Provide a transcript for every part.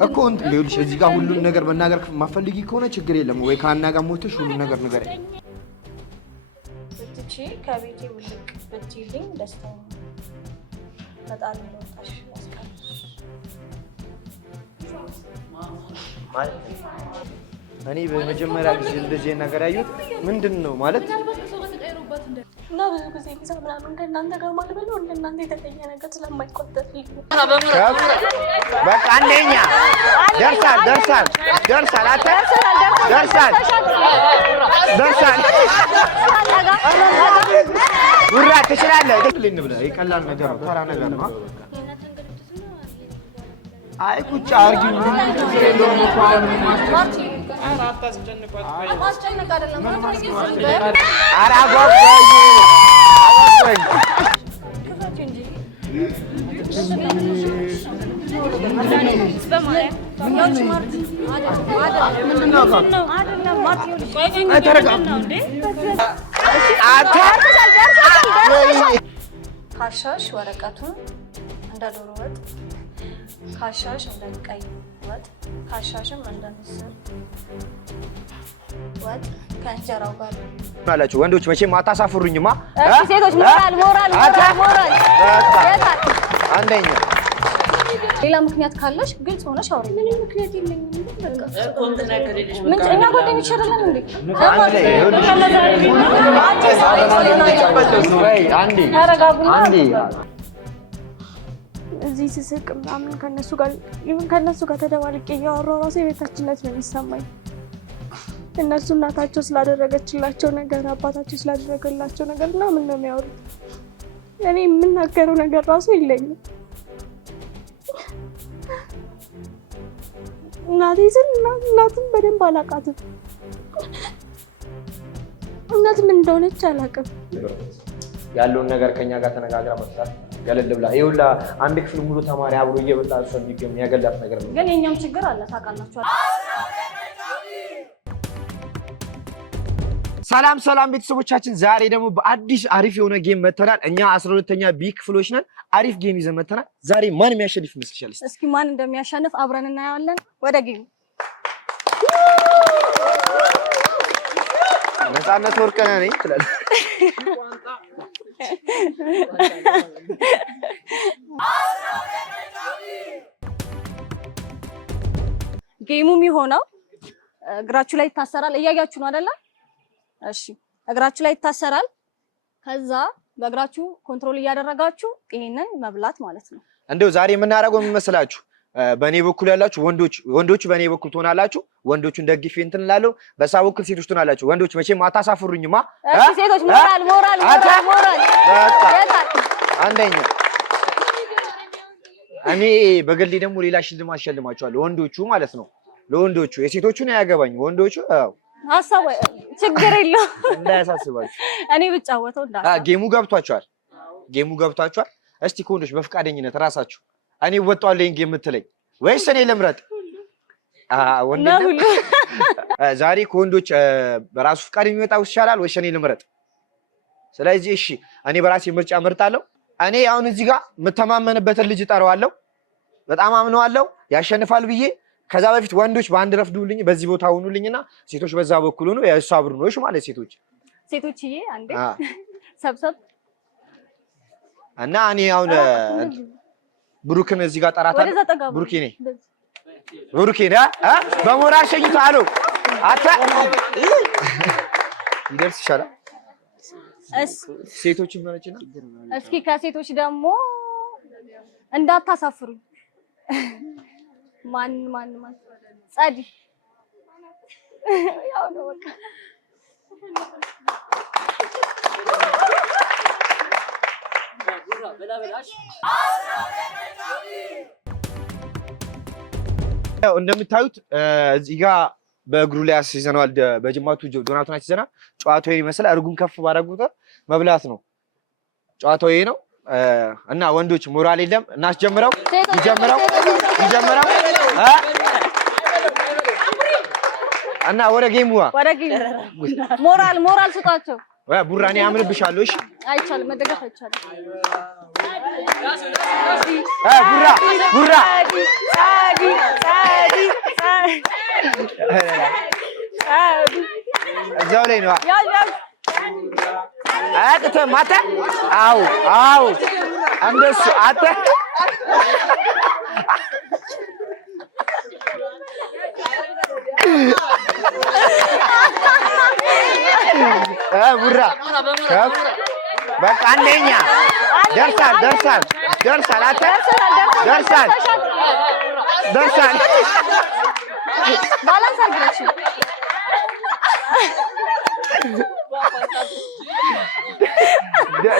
እኮ እንትን ይኸውልሽ እዚህ ጋር ሁሉን ነገር መናገር ማፈልጊ ከሆነ ችግር የለም ወይ ከአና ጋር ሞተሽ ሁሉ ነገር ንገረኝ። ብትቺ ከቤቴ ውልቅ ብትይልኝ ደስተኛ በጣም እንደወጣሽ ያስቀርሽ ማለት እኔ በመጀመሪያ ጊዜ እንደዚህ ነገር ያዩት ምንድነው ማለት እና ብዙ ጊዜ ጊዜ ምናምን ከእናንተ ጋር ማለት ነው እንደናንተ የተገኘ ነገር ስለማይቆጠርልኝ በቃ አንደኛ ደርሳል ጉራ ትችላለህ ልንብለህ ይቀላል ነገር ነው ተራ ነገር ነው አይ ቁጭ አርጊው ካሻሽ ወረቀቱን እንደ ዶሮ ወጥ ካሻሽ እንደ ቀይ ወጥ ካሻሽም እንደ ምስር ወጥ ከእንጀራው ጋር አላችሁ ወንዶች መቼም አታሳፍሩኝማ እሺ ሴቶች ሞራል አንደኛ ሌላ ምክንያት ካለሽ ግልጽ ሆነሽ አውሪ ምንም ምክንያት የለኝም በቃ ምን ጭኛ ጓደኞች ይችላልን እንዴ አንዴ እዚህ ስስቅ ምናምን ከነሱ ጋር ተደባልቄ እያወራሁ ራሴ የቤታችንነት ነው የሚሰማኝ። እነሱ እናታቸው ስላደረገችላቸው ነገር አባታቸው ስላደረገላቸው ነገር ምናምን ነው የሚያወሩት። እኔ የምናገረው ነገር ራሱ የለኝም። እናትም በደንብ አላውቃትም። እናት ምን እንደሆነች አላውቅም። ያለውን ነገር ከኛ ጋር ተነጋግራ መስራት ገለል ብላ ይውላ አንድ ክፍል ሙሉ ተማሪ አብሮ እየበላ እሷ የሚገም ያገላት ነገር ነው። ግን የኛም ችግር አለ ታውቃላችሁ። ሰላም ቤተሰቦቻችን፣ ዛሬ ደግሞ በአዲስ አሪፍ የሆነ ጌም መተናል። እኛ 12ኛ ቢ ክፍሎች ነን። አሪፍ ጌም ይዘን መተናል። ዛሬ ማን የሚያሸንፍ ይመስልሻል? እስኪ ማን እንደሚያሸንፍ አብረን እናያለን። ወደ ጌም ነፃነት ወርቅነህ ነኝ ትላለህ። ጌሙ የሚሆነው እግራችሁ ላይ ይታሰራል። እያያችሁ ነው አይደለ? እሺ እግራችሁ ላይ ይታሰራል። ከዛ በእግራችሁ ኮንትሮል እያደረጋችሁ ይሄንን መብላት ማለት ነው። እንደው ዛሬ የምናደርገው ምን መሰላችሁ? በኔ በኩል ያላችሁ ወንዶች በኔ በኩል ትሆናላችሁ። ወንዶቹን ደግፌ እንትን እላለሁ። በሳ በኩል ሴቶች ትሆናላችሁ። ወንዶች መቼም አታሳፍሩኝማ። እሺ ሴቶች ሞራል አንደኛ እኔ በግሌ ደግሞ ሌላ ሽልማት አሸልማችኋለሁ። ወንዶቹ ማለት ነው። ለወንዶቹ የሴቶቹን አያገባኝ። ወንዶቹ ሐሳብ ችግር የለውም እንዳያሳስባችሁ። እኔ ብጫወተው ጌሙ ገብቷችኋል። እስቲ ከወንዶች በፍቃደኝነት ራሳችሁ እኔ ወጣለሁ ጌም የምትለኝ ወይስ እኔ ልምረጥ? ወንዶች ዛሬ ከወንዶች በራሱ ፍቃድ የሚመጣው ይሻላል ወይስ እኔ ልምረጥ? ስለዚህ እሺ እኔ በራሴ ምርጫ እመርጣለሁ። እኔ አሁን እዚህ ጋር የምተማመንበትን ልጅ እጠራዋለሁ። በጣም አምነዋለሁ ያሸንፋል ብዬ። ከዛ በፊት ወንዶች በአንድ ረፍዱልኝ፣ በዚህ ቦታ ሆኑልኝና ሴቶች በዛ በኩል ሆኑ። የእሷ ብሩኖች ማለት ሴቶችዬ አንዴ ሰብሰብ እና እኔ አሁን ብሩክን እዚህ ጋር ጠራታለሁ። ብሩኬ በሞራል ሸኝተህ አለው አታ ይደርስ ይሻላል። ሴቶችን መረጭና እስኪ ከሴቶች ደግሞ እንዳታሳፍሩ። ማን ጸዲ ያው ነው በቃ እንደምታዩት እዚህ ጋር በእግሩ ላይ አስይዘናል። በጅማቱ ዶናቱን አስይዘናል። ጨዋታው ይመስላል እርጉን ከፍ ባደረጉት መብላት ነው። ጨዋታው ይሄ ነው እና ወንዶች ሞራል የለም። እናስጀምረው ይጀምረው እና ወደ ጌሙ ሞራል ስጣቸው። ቡራኔ አምንብሻለሁ። እሺ አይቻልም፣ መደገፍ አይቻልም። ቡራ ላይ ነው አጥተህ ማታ አው እንደሱ አተ ቡራ በቃ አንደኛ ደርሳል አተ ደርሳል ባላንስ አድርገሽ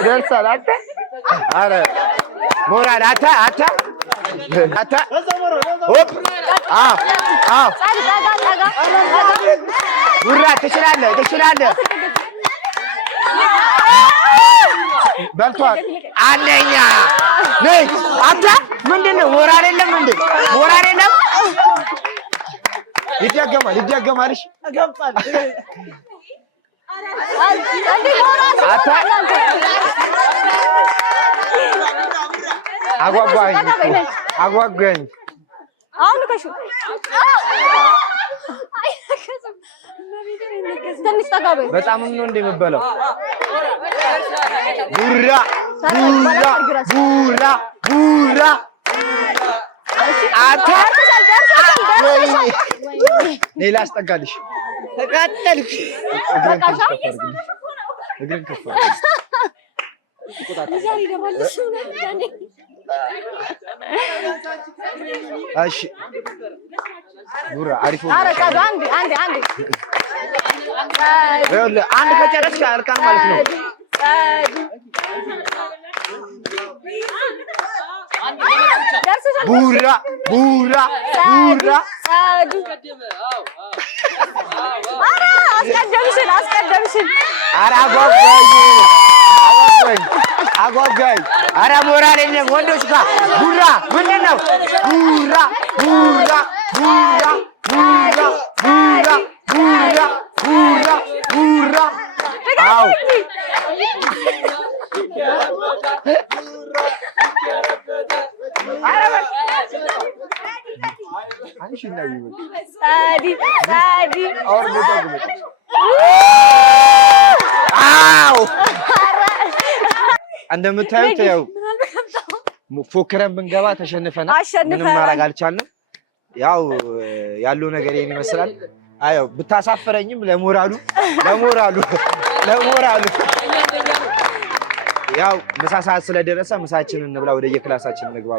ደርሳል አተ አረ ሞራል አተ ሆፕ ቡራ ትችላለህ በልቷል አንደኛ ነይ አታ ምንድነው ሞራል የለም እንዴ ሞራል የለም ይደገማል እሺ አታ አጓጓኝ አሁን ከሹ ትንሽ ተጋበ በጣም ነው እንደምበላው ቡራ አታ ሌላ አስጠጋልሽ ተቃጠልሽ እግረን ከፋ እሺ ቡራ አሪፍ ነው። አረ ካዱ አንዴ አንድ ከጨረስሽ አልካን ማለት ነው። ቡራ አስቀደምሽን አረ አጓጓኝ አረ ሞራል የለም ወንዶች ጋር ቡራ ምንድን ነው ቡራ አው እንደምታዩት ያው ፎክረን ብንገባ ተሸንፈናል። ምንም ማድረግ አልቻልንም። ያው ያለው ነገር ይሄን ይመስላል። አዎ ብታሳፈረኝም ለሞራሉ ያው ምሳ ሰዓት ስለደረሰ ምሳችንን እንብላ፣ ወደ የክላሳችን እንግባ።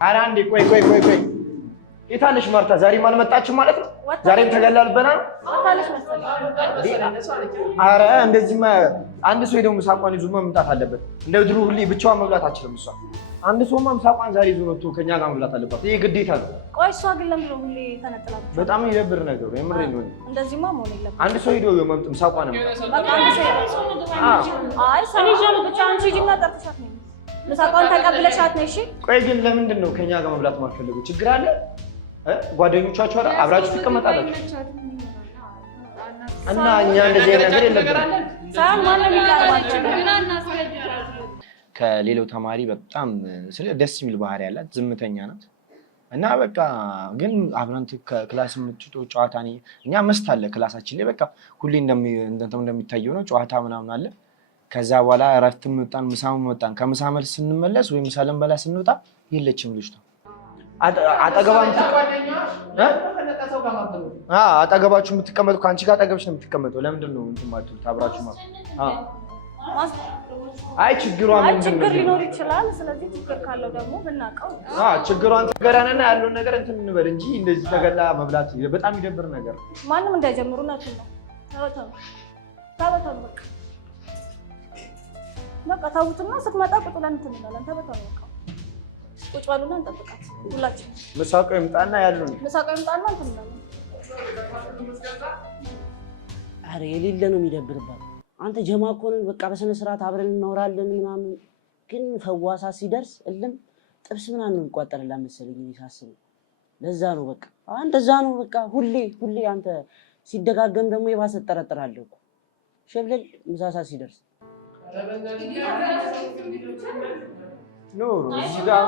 ኧረ አንዴ ቆይ የት አለሽ ማርታ? ዛሬም አልመጣችም ማለት ነው? ዛሬም ተገላልበናል። ወጣለሽ መሰለኝ። ኧረ እንደዚህማ አንድ ሰው ደግሞ ምሳቋን ይዞ መምጣት አለበት። እንደ ድሮ ሁሌ ብቻዋን መብላት አትችልም እሷ። አንድ ሰውማ ምሳቋን ዛሬ ይዞ መጥቶ ከኛ ጋር መብላት አለባት። ይሄ ግዴታ ነው። ቆይ እሷ ግን ለምንድን ነው ሁሌ ተነጥላችሁ? በጣም ይደብር ነገሩ። የምሬን ነው። እንደዚህማ መሆን የለበትም። አንድ ሰው ሄዶ የመምጥ ምሳቋን ነው። በቃ አንድ ሰው አይ ሰው ብቻ አንቺ ሂጂና ጠርተሻት ነው ምሳቋን ተቀብለሻት ነው። እሺ ቆይ ግን ለምንድን ነው ከኛ ጋር መብላት ማልፈልጉ? ችግር አለ? ጓደኞቻችሁ አረ አብራችሁ ትቀመጣላችሁ እና እኛ እንደዚህ ነገር የለብንም። ሳይሆን ማንም ይቀርባችሁ ከሌላው ተማሪ በጣም ደስ የሚል ባህሪ ያላት ዝምተኛ ናት እና በቃ ግን አብራን ከክላስ የምትጮህ ጨዋታ ነው። እኛ መስት አለ ክላሳችን ላይ በቃ ሁሌ እንደሚታየው ነው ጨዋታ ምናምን አለ። ከዛ በኋላ እረፍት መጣን፣ ምሳም መጣን። ከምሳ መልስ ስንመለስ ወይ ምሳ ልንበላ ስንወጣ የለችም ልጅቷ። አጠገባችሁ የምትቀመጡ ከአንቺ ጋር አጠገብሽ ነው የምትቀመጠው። ለምንድን ነው እንትን የማትሉት አብራችሁ ማለት? አይ ችግሯ ምንድን ነው? ችግር ሊኖር ይችላል። ስለዚህ ችግር ካለው ደግሞ ብናውቀው ችግሯን ትገራነና ያለውን ነገር እንትን እንበል እንጂ እንደዚህ ተገላ መብላት በጣም ይደብር ነገር። ማንም እንዳይጀምሩ ነው። ተበተኑ በቃ ታውቱና ስትመጣ ቁጭ ብለን እንትን እንላለን። ተበተኑ በቃ ቁጭ በሉና እንጠብቃት። ሁላችን ምሳቆ ይምጣና ያሉን ምሳቆ ይምጣና እንትን እንላለን። አረ የሌለ ነው የሚደብርባት። አንተ ጀማ እኮ ነን በቃ በስነ ስርዓት አብረን እናወራለን ምናምን። ግን ፈዋሳ ሲደርስ እልም ጥብስ ምናምን ነው የሚቋጠርላት መሰለኝ እኔ ሳስበው። ለዛ ነው በቃ እንደዛ ነው በቃ ሁሌ አንተ ሲደጋገም ደግሞ የባሰ ትጠረጥራለህ እኮ ሸብለል ምሳሳ ሲደርስ ኖ እዚህ ጋር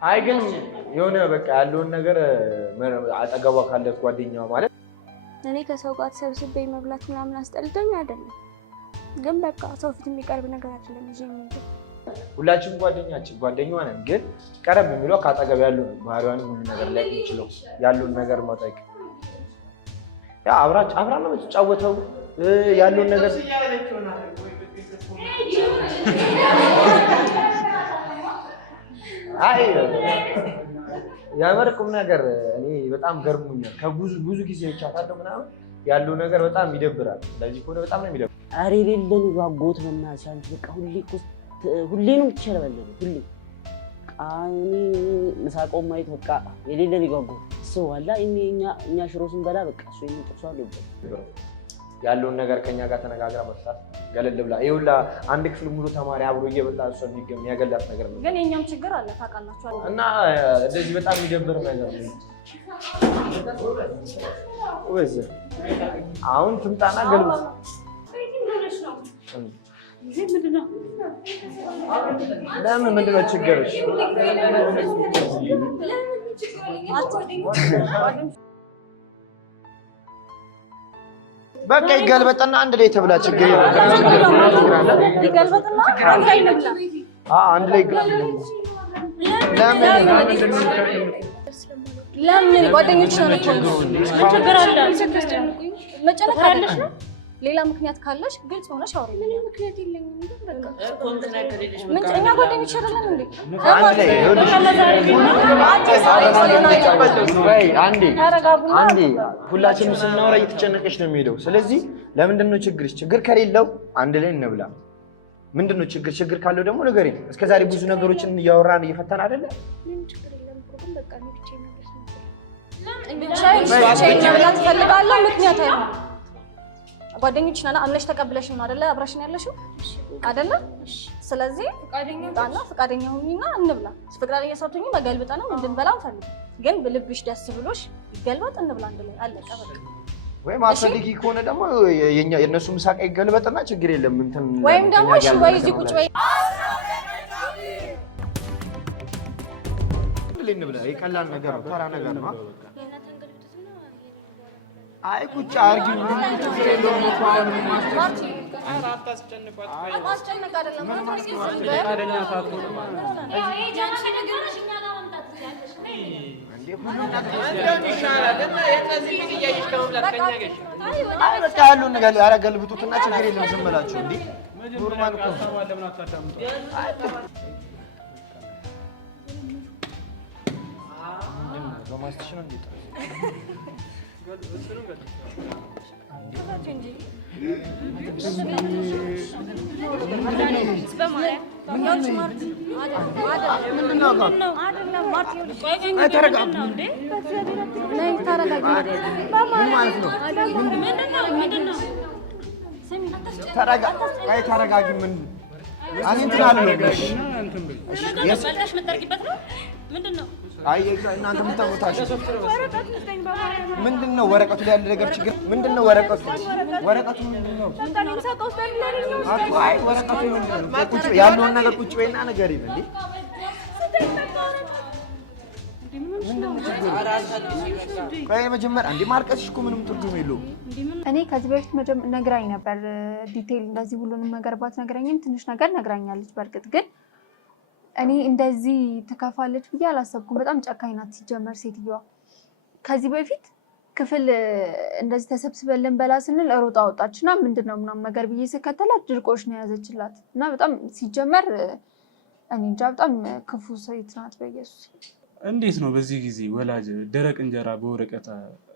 አይ ግን የሆነ በቃ ያለውን ነገር አጠገቧ ካለት ጓደኛዋ ማለት እኔ ከሰው ጋር ተሰብስቤ መብላት ምናምን አስጠልቶኝ አይደለም፣ ግን በቃ ሰው ፊት የሚቀርብ ነገር አይደለም። ሁላችንም ጓደኛዋ ነን፣ ግን ቀረብ የሚለው ካጠገብ ያለው ባህሪዋን ሁሉ ነገር ላይ ይችላል ያለውን ነገር ማጣቅ ያ አብራ ነው የምትጫወተው ያለውን ነገር አይ ያመርቁም ነገር እኔ በጣም ገርሞኛል። ከብዙ ጊዜ ይቻታለሁ ምናምን ያለው ነገር በጣም ይደብራል። ለዚህ ሆነ በጣም ነው የሚደብረው። አሬ ሌለን ይጓጎት በእናትሽ አንቺ በቃ ሁሌ ነው የምትሸለበለበው ሁሌ ቃኒ ምሳቆም ማየት በቃ የሌለን ይጓጎት ስዋላ እኛ ሽሮ ስንበላ በቃ እሱ ጥርሷ አለበት ያለውን ነገር ከኛ ጋር ተነጋግራ መስራት ገለል ብላ ይውላ አንድ ክፍል ሙሉ ተማሪ አብሮ እየበላ እሷ የሚገም ያገላት ነገር ነው። ግን የኛም ችግር አለ ታውቃላችሁ እና እንደዚህ በጣም የሚደብር ነገር ነው። ወይስ አሁን ትምጣና ገልብ ለምን ምንድነው ችግርሽ? በቃ ይገልበጥና አንድ ላይ ተብላ ችግር ይገልበጥና አንድ ላይ ለምን ጓደኞች ነው ችግር አለ መጨረሻ አለሽ ነው ሌላ ምክንያት ካለሽ ግልጽ ሆነሽ አውሪ። ምን ምክንያት የለኝም በቃ ምን እኛ ጓደኞች አይደለም እንዴ? አንዴ ሁላችንም ስናወራ እየተጨነቀሽ ነው የሚሄደው። ስለዚህ ለምንድን ነው ችግርሽ? ችግር ከሌለው አንድ ላይ እንብላ። ምንድን ነው ችግር ካለው ደግሞ ንገሪኝ። እስከዛሬ ብዙ ነገሮችን እያወራን እየፈታን አይደለ? ምን ችግር የለም እኮ ግን በቃ ነው ብቻዬን ነው ትፈልጋለህ? ምክንያት አይሆንም ጓደኞች ነና አምነሽ ተቀብለሽ ነው አይደለ? አብራሽን ያለሽው አይደለ? ስለዚህ ፈቃደኛ ሁኚና እንብላ። ፈቃደኛ ሳትሆኚ መገልበጣ ነው እንድንበላ እንፈልግ። ግን በልብሽ ደስ ብሎሽ ይገልበጥ እንብላ እንደላይ አለቀ በቃ። ወይ ማፈልጊ ከሆነ ደግሞ የነሱ ምሳቃ ይገልበጥና ችግር የለም እንትን ወይም ደግሞ እሺ ወይ እዚህ ቁጭ ወይ እንብላ። ይቀላል ነገር ነው፣ ተራ ነገር ነው። አይ ቁጭ አርጊ ምን ችግር የለውም እኮ አሁን አታስጨንቋት። ማስጨነቅ አይደለም ማለት ነው። ፈቃደኛ ሳትሆን ይሄ ጃንቺ ነገር እኛ ጋር መምጣት ትችላለሽ እንዴ? ሁሉ ነገር ይሻላል እና የነዚህ ምን እያየሽ ከመብላት ከኛ ጋር አይ በቃ ያሉን ነገር ያረገልብጡትና ችግር የለም ዝም ብላችሁ እንዴ ኖርማል እኮ ለምን አታዳምጡ? አይ በማስተሽ ነው እንዴ? ተረጋጊ። ምን አይ እናንተ ምታውቁታችሁ ምንድነው? ወረቀቱ ላይ ያለ ነገር ችግር ምንድነው? ወረቀቱ ምንድነው? አይ ወረቀቱ ምንድነው? ቁጭ ያለውን ነገር ቁጭ በይና ንገሪኝ እንዴ። ምንድነው ችግሩ? ቆይ መጀመሪያ እንዴ ማልቀስሽ እኮ ምንም ትርጉም የለውም። እኔ ከዚህ በፊት ነግራኝ ነበር ዲቴይል እንደዚህ ሁሉንም ነገር ባትነግረኝም ትንሽ ነገር ነግራኛለች። በእርግጥ ግን እኔ እንደዚህ ትከፋለች ብዬ አላሰብኩም። በጣም ጨካኝ ናት ሲጀመር ሴትዮዋ። ከዚህ በፊት ክፍል እንደዚህ ተሰብስበን ልንበላ ስንል ሮጣ ወጣችና ምንድነው ምናምን ነገር ብዬ ስከተላት ድርቆሽ ነው ያዘችላት እና በጣም ሲጀመር እኔ እንጃ በጣም ክፉ ሴት ናት። በኢየሱስ እንዴት ነው በዚህ ጊዜ ወላጅ ደረቅ እንጀራ በወረቀት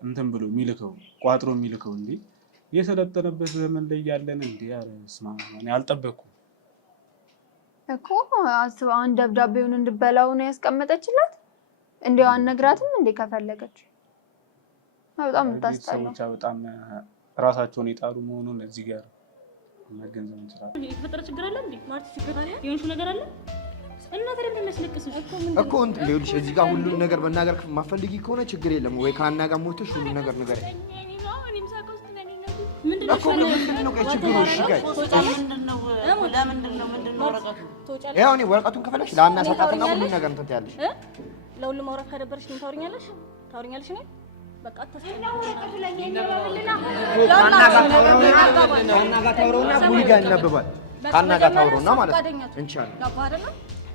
እንትን ብሎ የሚልከው ቋጥሮ የሚልከው? እንዴ የሰለጠነበት ዘመን ላይ ያለን እንዴ? ኧረ ስማ እኔ አልጠበኩም። እኮ አስበው አንድ ደብዳቤውን እንድበላው ነው ያስቀመጠችላት። እንዲያው አነግራትም እንዴ ከፈለገች በጣም ታስጠላው። በጣም ራሳቸውን የጣሉ መሆኑን እዚህ ጋር መገንዘብ እንችላለን። የተፈጠረ ችግር አለ እንዴ? ማርቲ ችግር አለ? የሆንሽው ነገር አለ? እና ታዲያ ምን የሚያስለቅስሽ እኮ እንትን ይኸውልሽ፣ እዚህ ጋር ሁሉን ነገር መናገር ማፈልጊ ከሆነ ችግር የለም ወይ ከአና ጋር ሞተሽ ሁሉን ነገር ንገረኝ እኮ። ምንድን ነው ችግሩ? እሺ ጋር ያው እኔ ወረቀቱን ከፈለግሽ ለአና ሰጣትና ሁሉን ነገር እንትን ትያለሽ። ለሁሉም ማውራት ከደበረሽ ምን ታወሪኛለሽ? እኔ በቃ ከአና ጋር ታውረውና ቡሊ ጋር ይነበባል። ከአና ጋር ታውረውና ማለት ነው እንቻለን። ገባ አይደለ?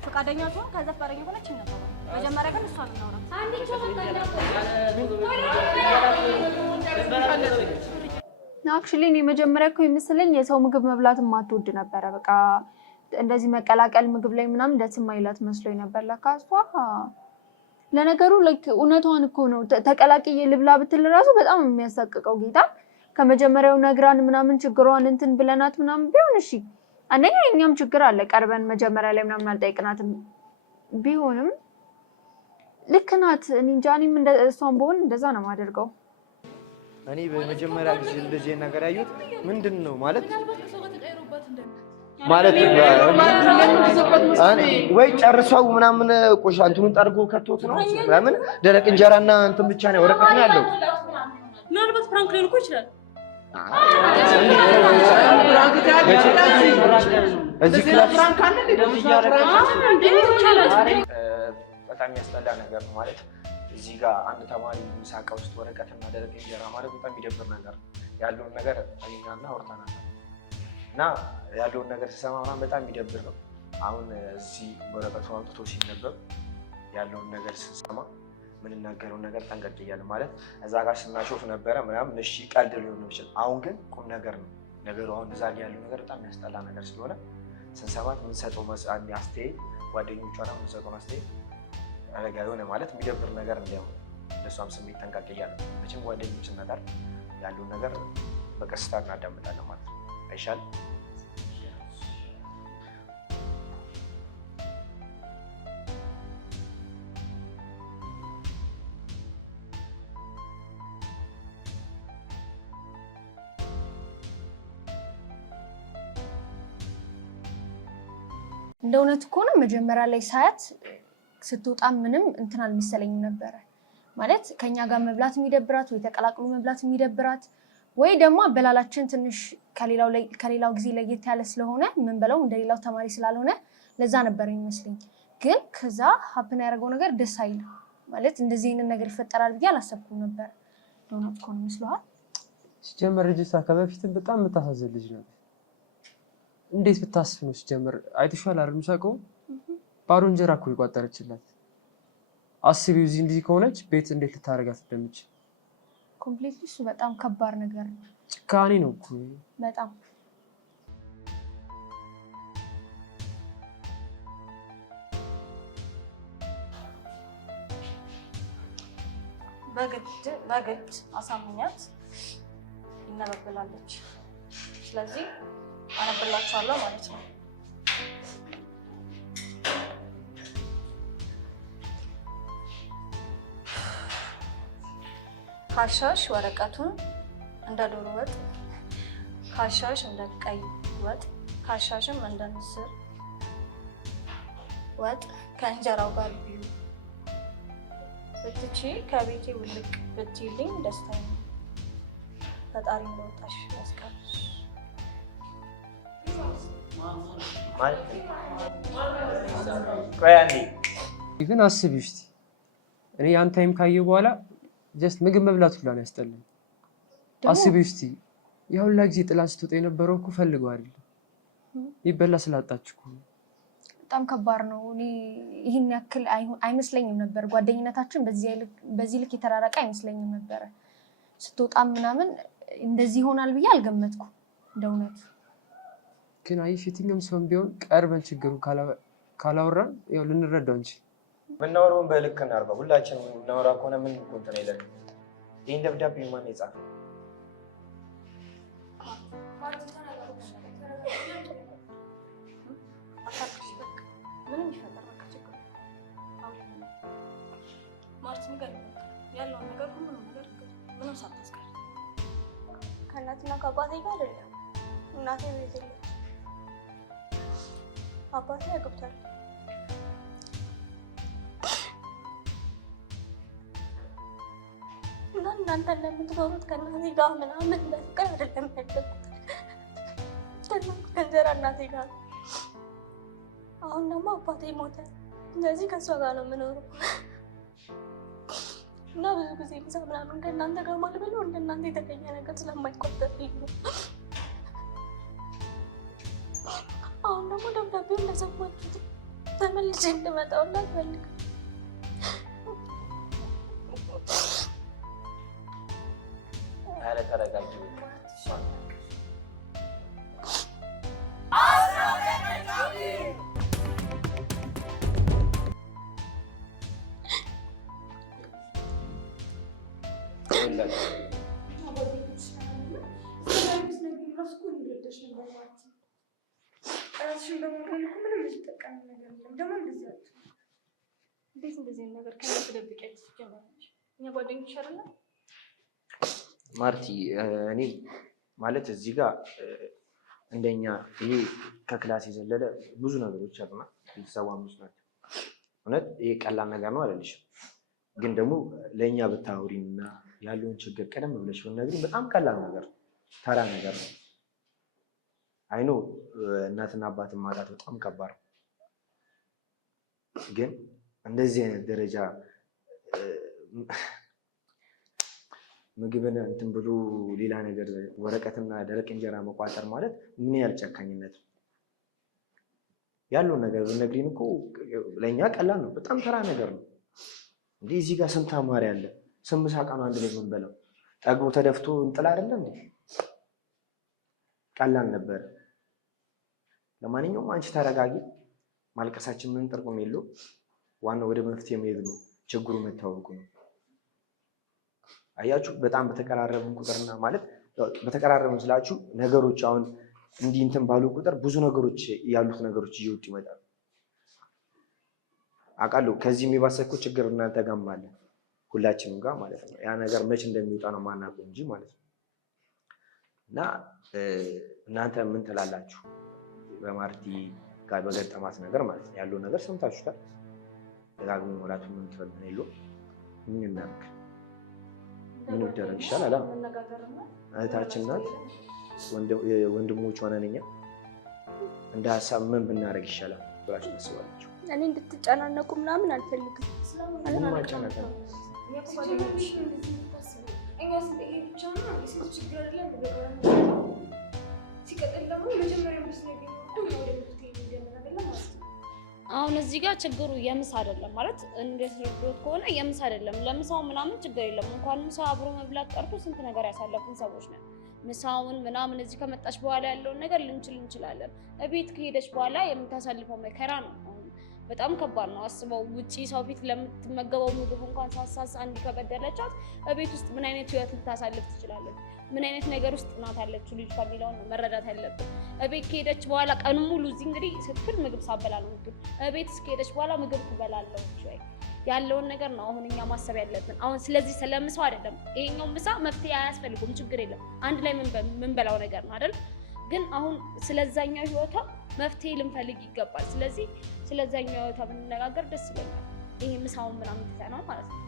ፈቃደኛ ትሆን ከዛ ፈቃደኛ ሆነች ይነበባል። መጀመሪያ ግን እሷ ልናውራ አክቹሊ እኔ መጀመሪያ እኮ የመሰለኝ የሰው ምግብ መብላት ማትወድ ነበረ። በቃ እንደዚህ መቀላቀል ምግብ ላይ ምናምን ደስ የማይላት መስሎኝ ነበር። ለካ እሷ ለነገሩ ላይክ እውነቷን እኮ ነው። ተቀላቅዬ ልብላ ብትል ራሱ በጣም የሚያሳቅቀው ጌታ ከመጀመሪያው ነግራን ምናምን ችግሯን እንትን ብለናት ምናምን ቢሆን እሺ፣ አንደኛ የኛም ችግር አለ ቀርበን መጀመሪያ ላይ ምናምን አልጠይቅናትም። ቢሆንም ልክ ናት። እኔ እንጃ እኔም እሷን በሆን እንደዛ ነው የማደርገው። እኔ በመጀመሪያ ጊዜ እንደዚህ ነገር ያዩት ምንድን ነው ማለት ወይ ጨርሰው ምናምን ቆሻ እንትኑን ጠርጎ ከቶት ነው። ለምን ደረቅ እንጀራና እንትን ብቻ ነው ወረቀት ነው ያለው። ምናልባት ፍራንክ ሊሆን እኮ ይችላል። በጣም ያስጠላ ነገር ነው ማለት እዚህ ጋር አንድ ተማሪ ምሳቃ ውስጥ ወረቀትና ደረቅ እንጀራ ማለት በጣም የሚደብር ነገር ያለውን ነገር እኛና አውርተናል እና ያለውን ነገር ስሰማ በጣም የሚደብር ነው። አሁን እዚህ ወረቀቱ አውጥቶ ሲነበብ ያለውን ነገር ስሰማ የምንናገረውን ነገር ጠንቀቅ እያለ ማለት እዛ ጋር ስናሾፍ ነበረ ምናምን እሺ ቀልድ ሊሆን ይችላል። አሁን ግን ቁም ነገር ነው ነገሩ። አሁን እዛ ላይ ያለው ነገር በጣም የሚያስጠላ ነገር ስለሆነ ስንሰማት የምንሰጠው አስተያየት ጓደኞቿ ነው የምንሰጠው አስተያየት አረጋ የሆነ ማለት የሚደብር ነገር እንዳይሆን ለሷም ስሜት ጠንቀቅ እያለ መቼም ጓደኞች ጋር ያለውን ነገር በቀስታ እናዳምጣለን ማለት ነው። አይሻልም? እንደ እውነት ከሆነ መጀመሪያ ላይ ሳያት ስትወጣ ምንም እንትን አልመሰለኝም ነበረ። ማለት ከኛ ጋር መብላት የሚደብራት ወይ ተቀላቅሎ መብላት የሚደብራት ወይ ደግሞ አበላላችን ትንሽ ከሌላው ጊዜ ለየት ያለ ስለሆነ ምን በለው እንደሌላው ተማሪ ስላልሆነ ለዛ ነበር የሚመስለኝ። ግን ከዛ ሀፕን ያደረገው ነገር ደስ አይልም። ማለት እንደዚህ አይነት ነገር ይፈጠራል ብዬ አላሰብኩም ነበር። እውነት ከሆነ መስሎሃል? ሲጀመር ልጅቷ ከበፊትም በጣም የምታሳዝን ልጅ ነበር። እንዴት ብታስብ ነው ሲጀመር አይተሽዋል አይደል? ምሳቀው ባዶ እንጀራ እኮ ይቋጠረችላት። አስቢው እዚህ እንዲህ ከሆነች ቤት እንዴት ልታረጋት እንደምችል። ኮምፕሊትሊ እሱ በጣም ከባድ ነገር ነው። ጭካኔ ነው እኮ በጣም። በግድ አሳምኛት ይነበብላለች። ስለዚህ አነብላችኋለሁ ማለት ነው። ካሻሽ ወረቀቱን እንደ ዶሮ ወጥ፣ ካሻሽ እንደ ቀይ ወጥ፣ ካሻሽም እንደ ምስር ወጥ ከእንጀራው ጋር ቢዩ ብትቺ ከቤቴ ውልቅ ብትይልኝ ደስታዬ ነው። ፈጣሪ እንደወጣሽ ያስቀርሽ። ግን አስቢው እስኪ እኔ ያን ታይም ካየሁ በኋላ ጀስት ምግብ መብላት ሁላ ነው ያስጠላኝ። አስቢው እስኪ የሁላ ጊዜ ጥላን ስትወጣ የነበረው እኮ ፈልገው አይደለም ይበላ ስላጣች እኮ። በጣም ከባድ ነው። እኔ ይህን ያክል አይመስለኝም ነበር። ጓደኝነታችን በዚህ ልክ የተራራቀ አይመስለኝም ነበረ። ስትወጣ ምናምን እንደዚህ ይሆናል ብዬ አልገመትኩም እንደ እውነት። ግን አይሽ የትኛውም ሰውም ቢሆን ቀርበን ችግሩን ካላወራን ያው ልንረዳው እንጂ ምናወራውን በልክ እናድርገው። ሁላችንም እናወራ ከሆነ ምን እንትን አይለን። ይሄን ደብዳቤ ማን የጻፈው? ከእናትና ከአባቴ ጋር አይደለም። እናቴ ቤት የለች፣ አባቴ ያገብታል። እና እናንተ እንደምትኖሩት ከእናቴ ጋር ምናምን በፍቅር አይደለም ያደግኩት፣ ከእንጀራ እናቴ ጋር። አሁን ደግሞ አባቴ ሞተ። ስለዚህ ከእሷ ጋር ነው የምኖረው እና ብዙ ጊዜ ምሳ ምናምን ከእናንተ ጋር ማልበለው እንደ እናንተ የተገኘ ነገር ስለማይቆጠርልኝ ነው። አሁን ደግሞ ደብዳቤው እንደሰማችሁት ተመልሼ እንድመጣውና አልፈልግም። ኧረ ተረጋጊ። ማርቲ እኔ ማለት እዚህ ጋር እንደኛ ይሄ ከክላስ የዘለለ ብዙ ነገሮች አሉና ቤተሰቡ 5 ናቸው። እውነት ይሄ ቀላል ነገር ነው አልልሽም፣ ግን ደግሞ ለእኛ ብታወሪና ያለውን ችግር ቀደም ብለሽ ብትነግሪኝ በጣም ቀላል ነገር ተራ ነገር ነው። አይኖ እናትና አባትን ማጣት በጣም ከባድ ነው፣ ግን እንደዚህ አይነት ደረጃ ምግብን እንትን ብሎ ሌላ ነገር ወረቀትና ደረቅ እንጀራ መቋጠር ማለት ምን ያህል ጨካኝነት ነው። ያለውን ነገር ብትነግሪን እኮ ለእኛ ቀላል ነው፣ በጣም ተራ ነገር ነው። እንዲህ እዚህ ጋር ስንት ተማሪ አለ፣ ስንት ምሳ ቀኑ አንድ ላይ የምንበላው ጠግቦ ተደፍቶ እንጥላ አይደለም እንዴ? ቀላል ነበር። ለማንኛውም አንቺ ተረጋጊ። ማልቀሳችን ምን ጥቅም የለው። ዋናው ወደ መፍትሄ መሄድ ነው፣ ችግሩ መታወቁ ነው። አያችሁ፣ በጣም በተቀራረብን ቁጥርና ማለት በተቀራረብን ስላችሁ ነገሮች አሁን እንዲህ እንትን ባሉ ቁጥር ብዙ ነገሮች ያሉት ነገሮች እየወጡ ይመጣሉ። አውቃለሁ ከዚህ የሚባሰ እኮ ችግር እናንተ ጋርም አለ፣ ሁላችንም ጋር ማለት ነው። ያ ነገር መች እንደሚወጣ ነው ማናውቀው እንጂ ማለት ነው። እና እናንተ ምን ትላላችሁ? በማርቲ ጋር በገጠማት ነገር ማለት ነው ያለው ነገር ሰምታችሁታል። ደጋግሞ መላቱ ምን ትፈልግ ነው? ምን እናድርግ? ምን ይደረግ ይሻላል? እህታችን ናት፣ ወንድሞቿ ነን እኛ። እንደ ሀሳብ ምን ብናደርግ ይሻላል ብላችሁ ታስባላችሁ? እኔ እንድትጨናነቁ ምናምን አልፈልግም። ምንም አልጨነቀንም። አሁን እዚህ ጋር ችግሩ የምሳ አይደለም ማለት እንደተረዳሁት ከሆነ የምሳ አይደለም። ለምሳው ምናምን ችግር የለም። እንኳን ምሳ አብሮ መብላት ቀርቶ ስንት ነገር ያሳለፉን ሰዎች ነን። ምሳውን ምናምን እዚህ ከመጣች በኋላ ያለውን ነገር እንችላለን። እቤት ከሄደች በኋላ የምታሳልፈው መከራ ነው በጣም ከባድ ነው። አስበው፣ ውጪ ሰው ፊት ለምትመገበው ምግብ እንኳን ሳሳስ አንድ ከበደለቻት እቤት ውስጥ ምን አይነት ህይወት ልታሳልፍ ትችላለች? ምን አይነት ነገር ውስጥ ናት ያለችው ልጅ ከሚለውን ነው መረዳት ያለብን። እቤት ከሄደች በኋላ ቀኑ ሙሉ እዚህ እንግዲህ ስትል ምግብ ሳበላ ነው የምትውል። እቤት ከሄደች በኋላ ምግብ ትበላለች ወይ ያለውን ነገር ነው አሁን እኛ ማሰብ ያለብን። አሁን ስለዚህ ስለምሳው አይደለም፣ ይሄኛው ምሳ መፍትሄ አያስፈልጉም፣ ችግር የለም፣ አንድ ላይ ምን በላው ነገር ነው አይደል? ግን አሁን ስለዛኛው ህይወቷ መፍትሄ ልንፈልግ ይገባል። ስለዚህ ስለዛኛው ህይወቷ ብንነጋገር ደስ ይለኛል። ይሄ ምሳውን ምናምን ትተናው ማለት ነው።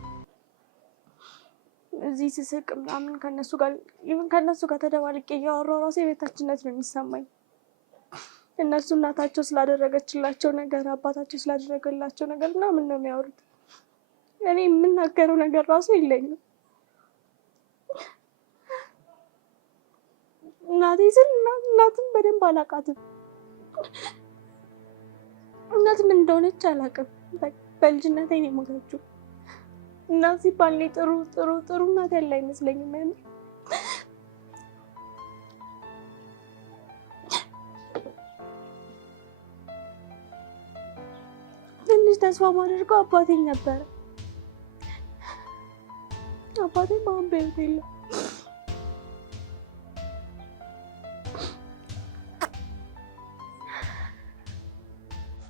እዚህ ስስቅ ምናምን ከነሱ ጋር ተደባልቄ እያወራሁ ራሴ የቤታችነት ነው የሚሰማኝ። እነሱ እናታቸው ስላደረገችላቸው ነገር፣ አባታቸው ስላደረገላቸው ነገር ምናምን ነው የሚያወሩት። እኔ የምናገረው ነገር ራሱ የለኝም። እናቴ ስል እናትም በደንብ አላውቃትም። እናት ምን እንደሆነች አላውቅም። በልጅነቴ ነው የሞተችው። እናት ሲባል እኔ ጥሩ እናት ያለ አይመስለኝም። ትንሽ ተስፋ ማደርገው አባቴን ነበረ። አባቴም አሁን በሕይወት የለም።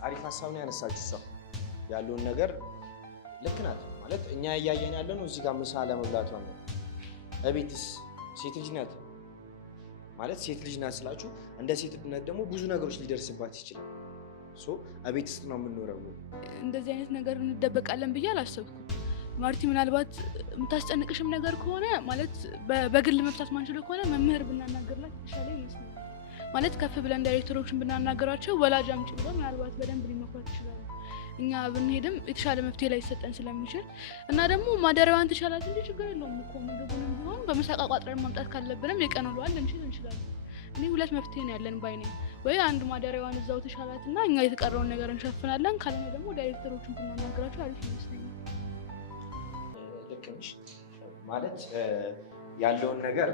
አሪፍ ሀሳብ ነው ያነሳችሁ። ሰው ያለውን ነገር ልክ ናት ማለት እኛ እያየን ያለ ነው። እዚህ ጋር ምሳ ለመብላቷ ነው። እቤትስ ሴት ልጅ ናት። ማለት ሴት ልጅ ናት ስላችሁ እንደ ሴትነት ደግሞ ብዙ ነገሮች ሊደርስባት ይችላል። እቤት ውስጥ ነው የምንኖረው። እንደዚህ አይነት ነገር እንደበቃለን ብዬ አላሰብኩም። ማርቲ ምናልባት የምታስጨንቅሽም ነገር ከሆነ ማለት በግል መፍታት ማንችለው ከሆነ መምህር ብናናገርላት የተሻለ ይመስላል። ማለት ከፍ ብለን ዳይሬክተሮችን ብናናገራቸው ወላጅ አምጪ ብለው ምናልባት በደንብ ሊመክሯት ይችላሉ። እኛ ብንሄድም የተሻለ መፍትሄ ላይ ይሰጠን ስለሚችል እና ደግሞ ማደሪያዋን ትሻላት እንጂ ችግር የለውም እኮ ምግቡንም ቢሆን በምሳቃ ቋጥረን ማምጣት ካለብንም የቀን ውለዋል ልንችል እንችላለን። እኔ ሁለት መፍትሄ ነው ያለን ባይ ነኝ። ወይ አንድ ማደሪያዋን እዛው ትሻላትና እኛ የተቀረውን ነገር እንሸፍናለን፣ ካልሆነ ደግሞ ዳይሬክተሮችን ብናናገራቸው አሪፍ ይመስለኛል። ልክ ነሽ። ማለት ያለውን ነገር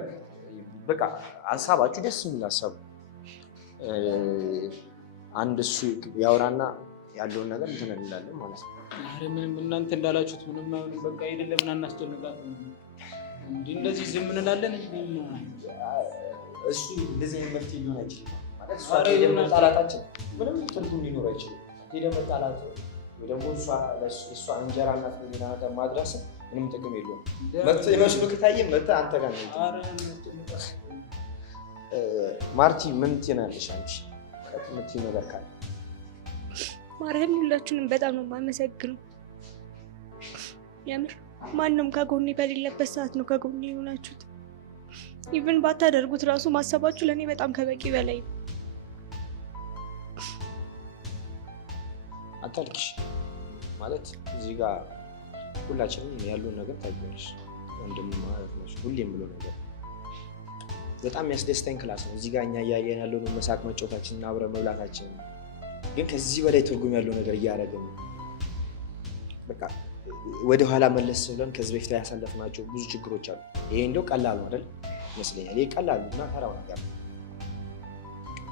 በቃ ሀሳባችሁ ደስ የሚል ሀሳብ አንድ እሱ ያወራና ያለውን ነገር እንትን እንላለን ማለት ነው። አረ ምንም እናንተ እንዳላችሁት ምንም አይሆንም። በቃ አይደለም ምን እናስጨንቃት እንዴ እንደዚህ ዝም እንላለን። እሱ እንደዚህ አይነት መፍትሄ ሊሆን አይችልም ማለት እሷ ሄደን መጣላታችን ምንም ትርጉም ሊኖር አይችልም። ሄደን መጣላት ወይ ደግሞ እሷ እንጀራ እናት ሌላ ነገር ማድረስ ምንም ጥቅም የለውም። መጥቶ የመስሉ ከታየ መጥቶ አንተ ጋር ነው። ማርቲ ምን ትናለሽ አንቺ? የምትይው ነገር ካለ ማርያም ሁላችሁንም በጣም ነው የማመሰግነው። የምር ማንም ከጎኔ በሌለበት ሰዓት ነው ከጎኔ የሆናችሁት። ኢቭን ባታደርጉት ራሱ ማሰባችሁ ለእኔ በጣም ከበቂ በላይ ነው። አታልቅሽ ማለት እዚህ ጋር ሁላችንም ያሉን ነገር ታውቂያለሽ። ወንድም ማለት ነው ሁሌም ብሎ ነገር በጣም የሚያስደስተኝ ክላስ ነው። እዚህ ጋር እኛ እያየን ያለውን መሳቅ መጫወታችንና አብረን መብላታችን ግን ከዚህ በላይ ትርጉም ያለው ነገር እያደረግን ነው። በቃ ወደኋላ መለስ ብለን ከዚህ በፊት ያሳለፍናቸው ብዙ ችግሮች አሉ። ይሄ እንደው ቀላል ነው አይደል ይመስለኛል። ይሄ ቀላል እና ተራው ነገር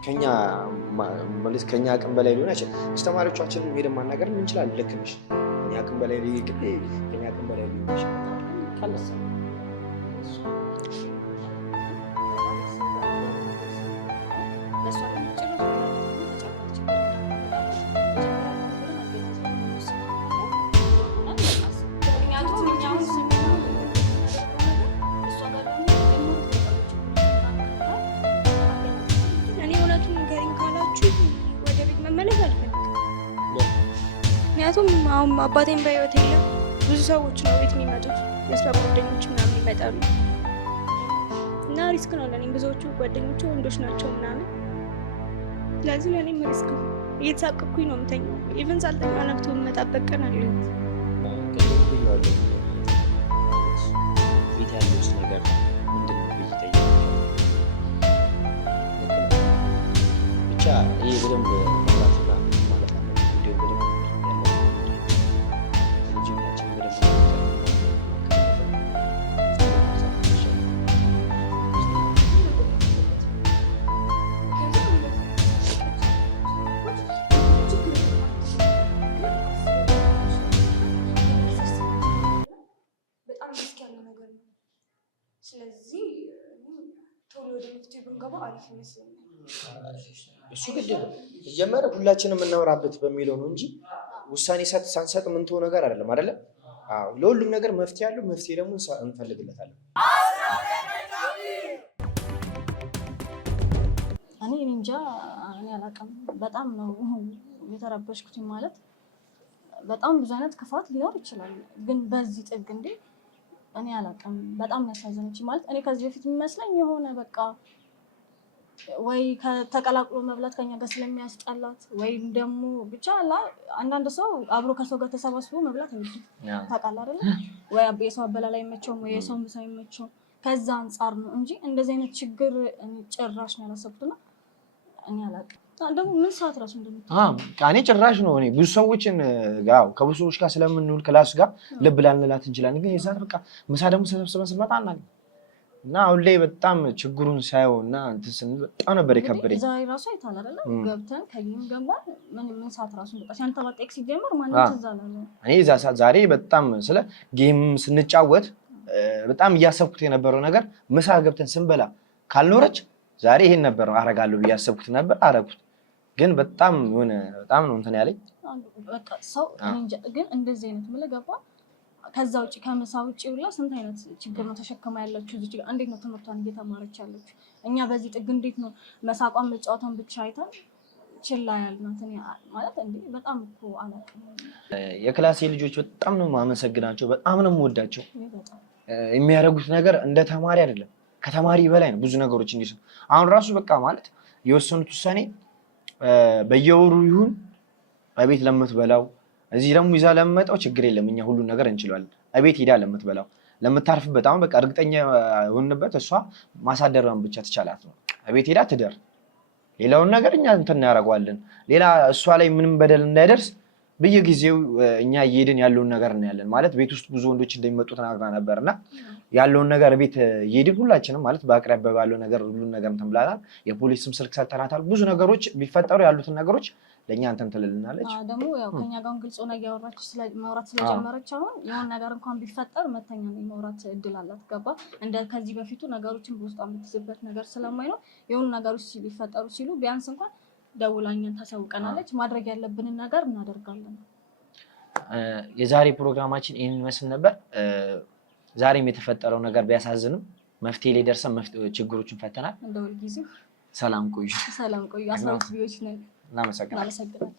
ከኛ አቅም በላይ ሊሆን አይችልም። አስተማሪዎቻችንን ሄደን ማናገር እንችላለን። ልክ ነሽ። ከኛ አቅም በላይ ሊሆን ይችላል። ምክንያቱም አሁን አባቴን በህይወት የለም። ብዙ ሰዎች ነው ቤት የሚመጡት፣ የስራ ጓደኞች ምናምን ይመጣሉ እና ሪስክ ነው ለእኔም። ብዙዎቹ ጓደኞቹ ወንዶች ናቸው ምናምን። ስለዚህ ለእኔም ሪስክ ነው። እየተሳቀቅኩኝ ነው የምተኛው። ኢቨን ሳልተኛ ነግቶ የምመጣበት ቀን አለ። ቤት ያለውስ ነገር ምንድን ነው ብዬ ጠይቄ ብቻ ይሄ በደንብ ማውራትና ማለት አለ ቪዲዮ በደንብ ስለዚህ ቶሎ ወደ መፍትሄ ብንገባ አሪፍ ይመስለኛል። እሱ ግድ ነው ጀመረ ሁላችንም እናወራበት በሚለው ነው እንጂ ውሳኔ ሳንሰጥ ምን ተው ነገር አይደለም አይደለ? አዎ ለሁሉም ነገር መፍትሄ አለው። መፍትሄ ደግሞ እንፈልግለታለን። እኔ እንጃ እኔ አላውቅም። በጣም ነው የተረበሽኩት። ማለት በጣም ብዙ አይነት ክፋት ሊኖር ይችላል፣ ግን በዚህ ጥግ እንዴ እኔ አላውቅም። በጣም ያሳዘነች ማለት እኔ ከዚህ በፊት የሚመስለኝ የሆነ በቃ ወይ ተቀላቅሎ መብላት ከኛ ጋር ስለሚያስጠላት ወይም ደግሞ ብቻ አንዳንድ ሰው አብሮ ከሰው ጋር ተሰባስቦ መብላት አይወድም። ታውቃለህ አይደለ? ወይ የሰው አበላል አይመቸውም ወይ የሰው ምሳ አይመቸውም። ከዛ አንጻር ነው እንጂ እንደዚህ አይነት ችግር ጭራሽ ነው ያላሰብኩትና እኔ አላውቅም። ደግሞ ምን ሰዓት ራሱ እኔ ጭራሽ ነው እኔ ብዙ ሰዎችን ያው ከብዙ ሰዎች ጋር ስለምንውል ክላስ ጋር ልብ ላንላት እንችላለን። ግን የዛት በቃ ምሳ ደግሞ ሰብስበን ስንመጣ እና አሁን ላይ በጣም ችግሩን ሳየው እና እንትን ስንል በጣም ነበር የከበደኝ። ዛሬ ራሱ አይተሃል አይደለ? ገብተን ከጌም ገባን ምን ሰዓት ራሱ በቃ ሲያንተባጠቅ ሲጀመር ማንም ትዝ አላለውም። እኔ እዛ ሰዓት ዛሬ በጣም ስለ ጌም ስንጫወት በጣም እያሰብኩት የነበረው ነገር ምሳ ገብተን ስንበላ ካልኖረች ዛሬ ይሄን ነበር አረጋለሁ ብዬ ያሰብኩት ነበር፣ አረኩት። ግን በጣም የሆነ በጣም ነው እንትን ያለኝ። በቃ ሰው ግን እንደዚህ አይነት ምን ገባ ከዛ ውጭ ከምሳ ውጭ ሁላ ስንት አይነት ችግር ነው ተሸክማ ያለችው እዚህ ጋር። እንዴት ነው ትምህርቷን እየተማረች ያለችው? እኛ በዚህ ጥግ እንዴት ነው መሳቋን መጫወቷን ብቻ አይተን ችላ ያልናት? ማለት እንዴ በጣም እኮ አላውቅም። የክላሴ ልጆች በጣም ነው የማመሰግናቸው፣ በጣም ነው የምወዳቸው። የሚያደርጉት ነገር እንደ ተማሪ አይደለም፣ ከተማሪ በላይ ነው። ብዙ ነገሮች እንዲሱ አሁን ራሱ በቃ ማለት የወሰኑት ውሳኔ በየወሩ ይሁን በቤት ለምትበላው እዚህ ደግሞ ይዛ ለምመጣው ችግር የለም፣ እኛ ሁሉን ነገር እንችላለን። እቤት ሄዳ ለምትበላው ለምታርፍበት አሁን በቃ እርግጠኛ ሆንበት እሷ ማሳደሯን ብቻ ትቻላት ነው። እቤት ሄዳ ትደር፣ ሌላውን ነገር እኛ እንትን እናደርገዋለን። ሌላ እሷ ላይ ምንም በደል እንዳይደርስ በየጊዜው እኛ እየሄድን ያለውን ነገር እናያለን። ማለት ቤት ውስጥ ብዙ ወንዶች እንደሚመጡ ተናግራ ነበርና ያለውን ነገር ቤት እየሄድን ሁላችንም ማለት በአቅራቢያ ባለው ነገር ሁሉን ነገር እንትን ብላናል። የፖሊስም ስልክ ሰጥተናታል። ብዙ ነገሮች ቢፈጠሩ ያሉትን ነገሮች ለእኛ እንትን ትልልናለች። ደግሞ ያው ከኛ ጋር ግልጽ ሆነ እያወራች ማውራት ስለጀመረች አሁን የሆነ ነገር እንኳን ቢፈጠር መተኛ የማውራት እድል አላት። ገባ እንደ ከዚህ በፊቱ ነገሮችን በውስጧ የምትይዝበት ነገር ስለማይኖር የሆኑ ነገሮች ሊፈጠሩ ሲሉ ቢያንስ እንኳን ደውላኛን ታሳውቀናለች። ማድረግ ያለብንን ነገር እናደርጋለን። የዛሬ ፕሮግራማችን ይህን ይመስል ነበር። ዛሬም የተፈጠረው ነገር ቢያሳዝንም መፍትሄ ላይ ደርሰን ችግሮችን ፈተናል። እንደ ሁልጊዜው ሰላም ቆዩ። ሰላም ቆዩ። 12 ቪዲዮዎች ነን። እናመሰግናለን።